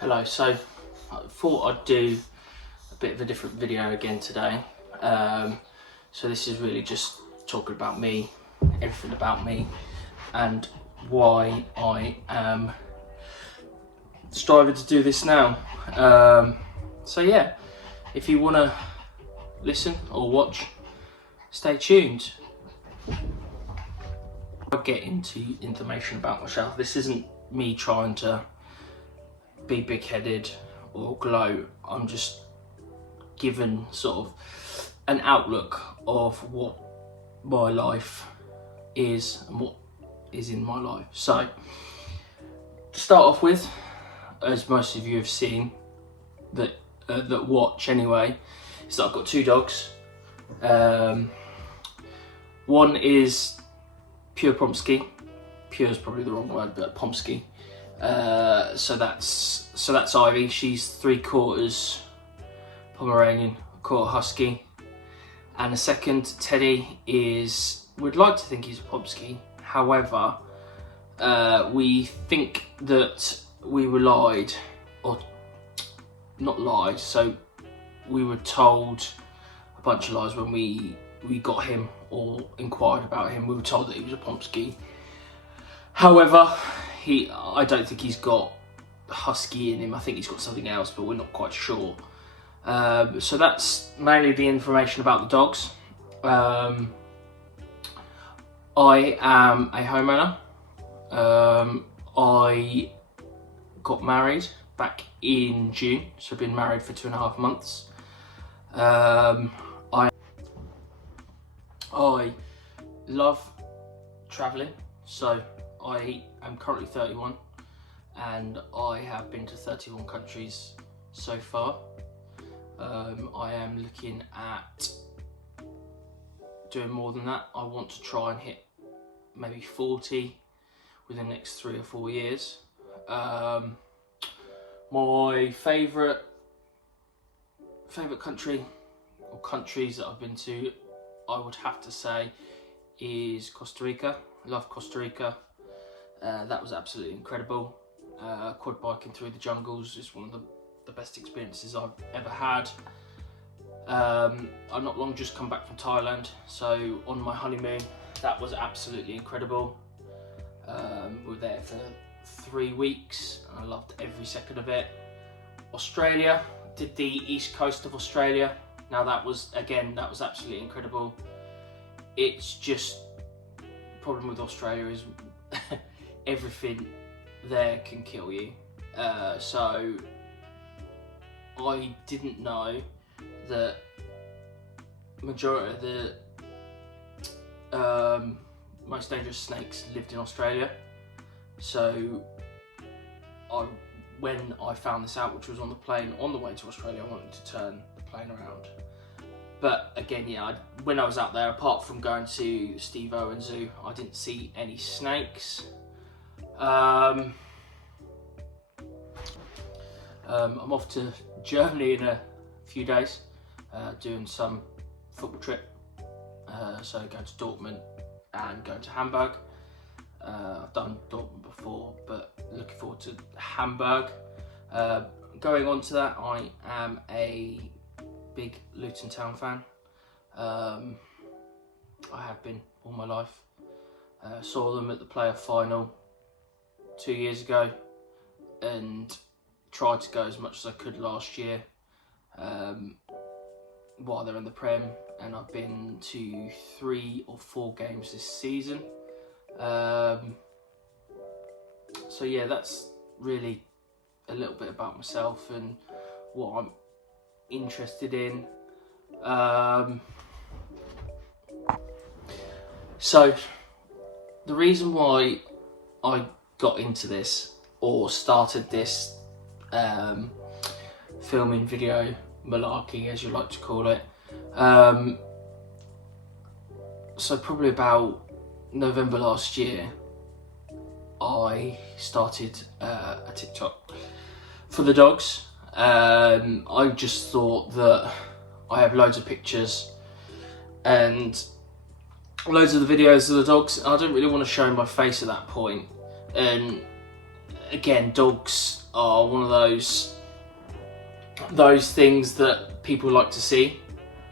Hello, so I thought I'd do a bit of a different video again today. So this is really just talking about me, everything about me, and why I am striving to do this now. So yeah, if you want to listen or watch, stay tuned. I'll get into information about myself. This isn't me trying to be big-headed or glow. I'm just given sort of an outlook of what my life is and what is in my life. So to start off with, as most of you have seen that watch anyway, is that I've got two dogs. One is pure Pomsky. Pure is probably the wrong word, but Pomsky. So that's Ivy. She's 3/4 Pomeranian, 1/4 Husky, and the second, Teddy, we'd like to think he's a Pomsky. However, we think that we were lied, or not lied. So we were told a bunch of lies when we got him or inquired about him. We were told that he was a Pomsky. However, I don't think he's got Husky in him. I think he's got something else, but we're not quite sure. So that's mainly the information about the dogs. I am a homeowner. I got married back in June, so I've been married for 2.5 months. I love travelling, so I am currently 31 and I have been to 31 countries so far. I am looking at doing more than that. I want to try and hit maybe 40 within the next 3 or 4 years. My favourite country or countries that I've been to, I would have to say, is Costa Rica. I love Costa Rica. That was absolutely incredible. Quad biking through the jungles is one of the best experiences I've ever had. I've not long just come back from Thailand, so on my honeymoon, that was absolutely incredible. We were there for 3 weeks and I loved every second of it. Australia, did the east coast of Australia. Now that was absolutely incredible. It's just, the problem with Australia is everything there can kill you. So I didn't know that majority of the most dangerous snakes lived in Australia. So when I found this out, which was on the plane on the way to Australia, I wanted to turn the plane around. But again, yeah, when I was out there, apart from going to Steve Owen Zoo, I didn't see any snakes. I'm off to Germany in a few days, doing some football trip. So going to Dortmund and going to Hamburg. I've done Dortmund before, but looking forward to Hamburg. Going on to that, I am a big Luton Town fan. I have been all my life. Saw them at the playoff final 2 years ago and tried to go as much as I could last year while they're in the Prem, and I've been to 3 or 4 games this season. So yeah, that's really a little bit about myself and what I'm interested in. So the reason why I got into this or started this filming video malarkey, as you like to call it, so probably about November last year, I started a TikTok for the dogs. I just thought that I have loads of pictures and loads of the videos of the dogs. I don't really want to show my face at that point. And again, dogs are one of those things that people like to see.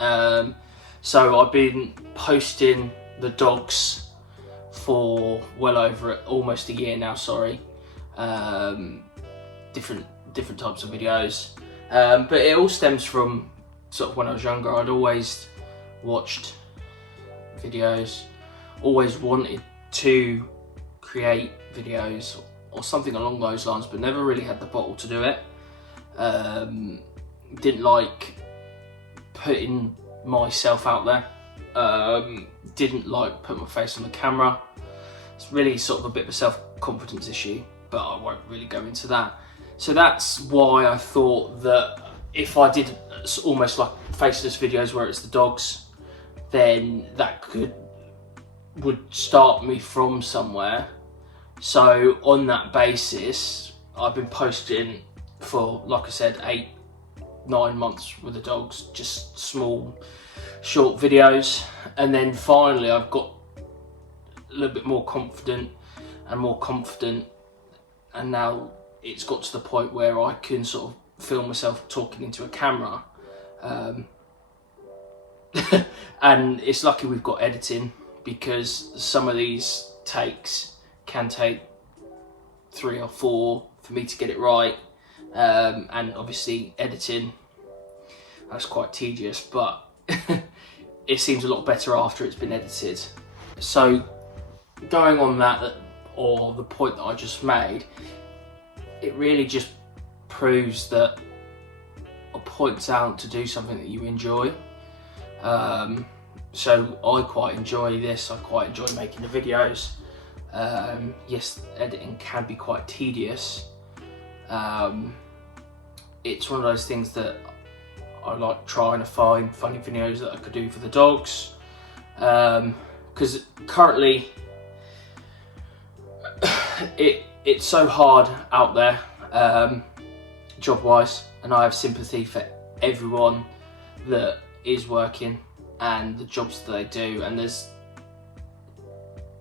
So I've been posting the dogs for well over almost a year now. Sorry, different types of videos, but it all stems from sort of when I was younger. I'd always watched videos, always wanted to create videos or something along those lines, but never really had the bottle to do it. Didn't like putting myself out there, didn't like putting my face on the camera. It's really sort of a bit of a self-confidence issue, but I won't really go into that. So that's why I thought that if I did almost like faceless videos where it's the dogs, then that would start me from somewhere. So on that basis, I've been posting for, like I said, 8-9 months with the dogs, just small, short videos. And then finally I've got a little bit more confident, and now it's got to the point where I can sort of film myself talking into a camera. And it's lucky we've got editing, because some of these takes can take 3 or 4 for me to get it right, and obviously editing, that's quite tedious, but it seems a lot better after it's been edited. So going on that, or the point that I just made, it really just proves that, or points out to do something that you enjoy. So I quite enjoy this, I quite enjoy making the videos. Yes, editing can be quite tedious. It's one of those things that I like trying to find funny videos that I could do for the dogs, because currently it's so hard out there, job wise, and I have sympathy for everyone that is working and the jobs that they do, and there's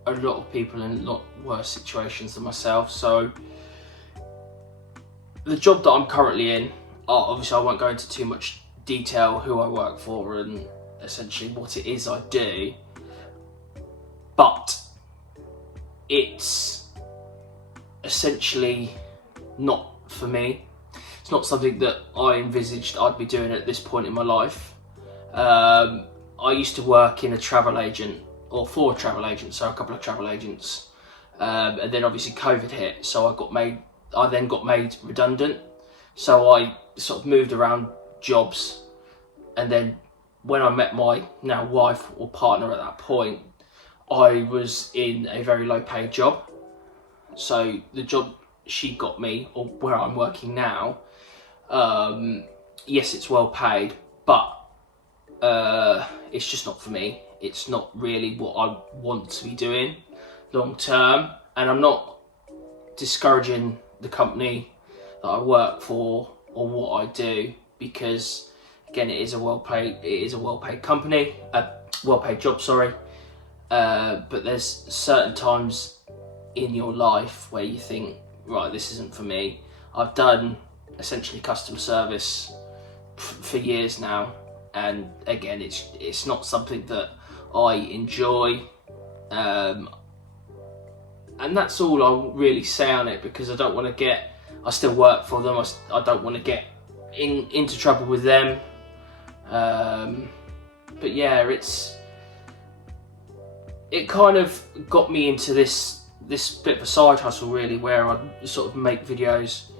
a lot of people in a lot worse situations than myself. So the job that I'm currently in, obviously I won't go into too much detail who I work for and essentially what it is I do, but it's essentially not for me. It's not something that I envisaged I'd be doing at this point in my life. I used to work in a travel agent, or for a travel agent, so a couple of travel agents, and then obviously COVID hit, so I then got made redundant. So I sort of moved around jobs, and then when I met my now wife or partner at that point, I was in a very low paid job. So the job she got me, or where I'm working now, yes, it's well paid, but it's just not for me. It's not really what I want to be doing long term, and I'm not discouraging the company that I work for or what I do, because again, it is a well paid company, well paid job, sorry. But there's certain times in your life where you think, right, this isn't for me. I've done essentially customer service for years now, and again, it's not something that I enjoy, and that's all I'll really say on it, because I still work for them, I don't want to get into trouble with them, but yeah, it kind of got me into this bit of a side hustle really, where I sort of make videos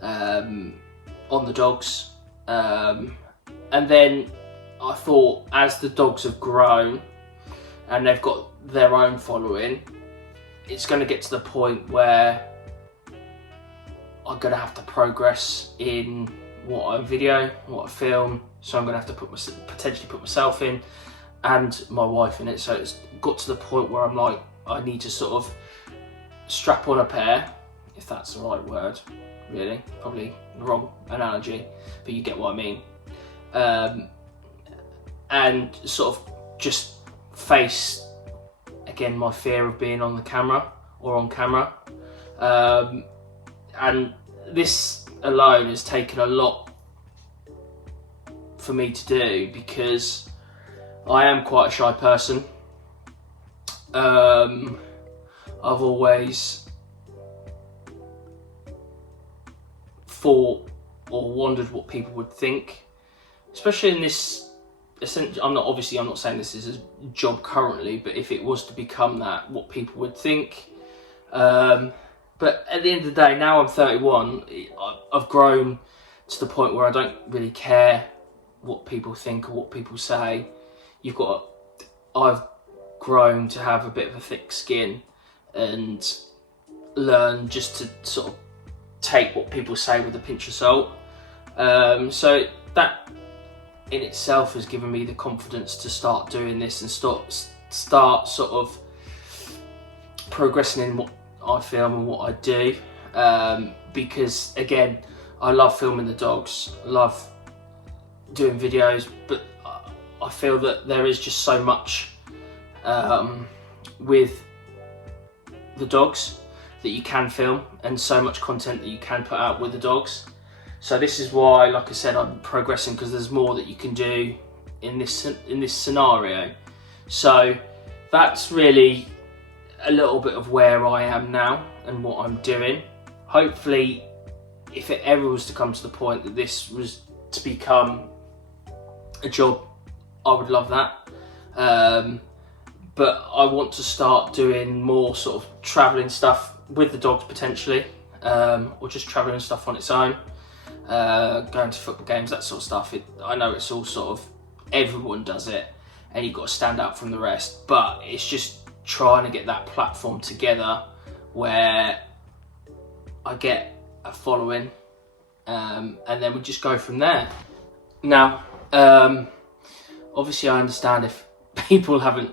on the dogs, and then I thought, as the dogs have grown and they've got their own following, it's going to get to the point where I'm going to have to progress in what I video, what I film, so I'm going to have to potentially put myself in and my wife in it. So it's got to the point where I'm like, I need to sort of strap on a pair, if that's the right word, really, probably the wrong analogy, but you get what I mean, and sort of just face again my fear of being on the camera or on camera, and this alone has taken a lot for me to do, because I am quite a shy person. I've always thought or wondered what people would think, especially in this. I'm not saying this is a job currently, but if it was to become that, what people would think. But at the end of the day, now I'm 31, I've grown to the point where I don't really care what people think or what people say. I've grown to have a bit of a thick skin and learn just to sort of take what people say with a pinch of salt. So that in itself has given me the confidence to start doing this and start sort of progressing in what I film and what I do. Because again, I love filming the dogs, I love doing videos, but I feel that there is just so much with the dogs that you can film, and so much content that you can put out with the dogs. So this is why, like I said, I'm progressing, because there's more that you can do in this scenario. So that's really a little bit of where I am now and what I'm doing. Hopefully, if it ever was to come to the point that this was to become a job, I would love that. But I want to start doing more sort of travelling stuff with the dogs potentially, or just travelling stuff on its own, going to football games, that sort of stuff. I know it's all sort of, everyone does it and you've got to stand out from the rest, but it's just trying to get that platform together where I get a following, and then we just go from there. Now, obviously I understand if people haven't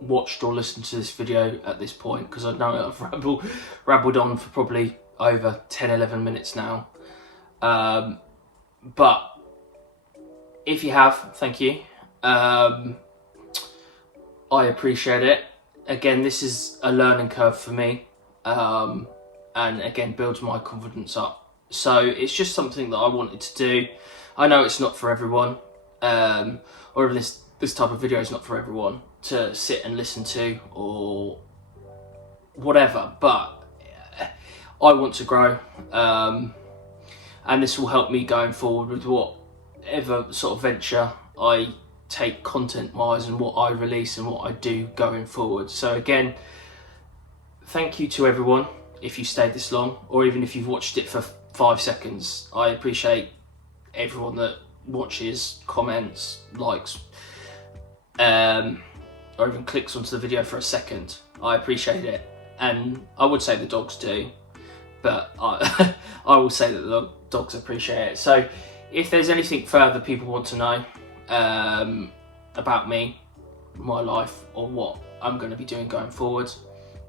watched or listened to this video at this point, because I know I've rabbled on for probably over 10-11 minutes now, but if you have, thank you. I appreciate it. Again, this is a learning curve for me, and again builds my confidence up. So it's just something that I wanted to do. I know it's not for everyone, or even this type of video is not for everyone to sit and listen to or whatever, but I want to grow, and this will help me going forward with whatever sort of venture I take content wise and what I release and what I do going forward. So again, thank you to everyone if you stayed this long, or even if you've watched it for 5 seconds. I appreciate everyone that watches, comments, likes, or even clicks onto the video for a second. I appreciate it, and I would say the dogs do, but I will say that the dogs appreciate it. So if there's anything further people want to know about me, my life, or what I'm going to be doing going forward,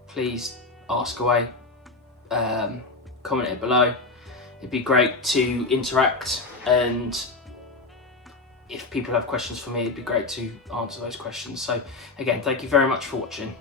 please ask away, comment it below. It'd be great to interact, and if people have questions for me, it'd be great to answer those questions. So again, thank you very much for watching.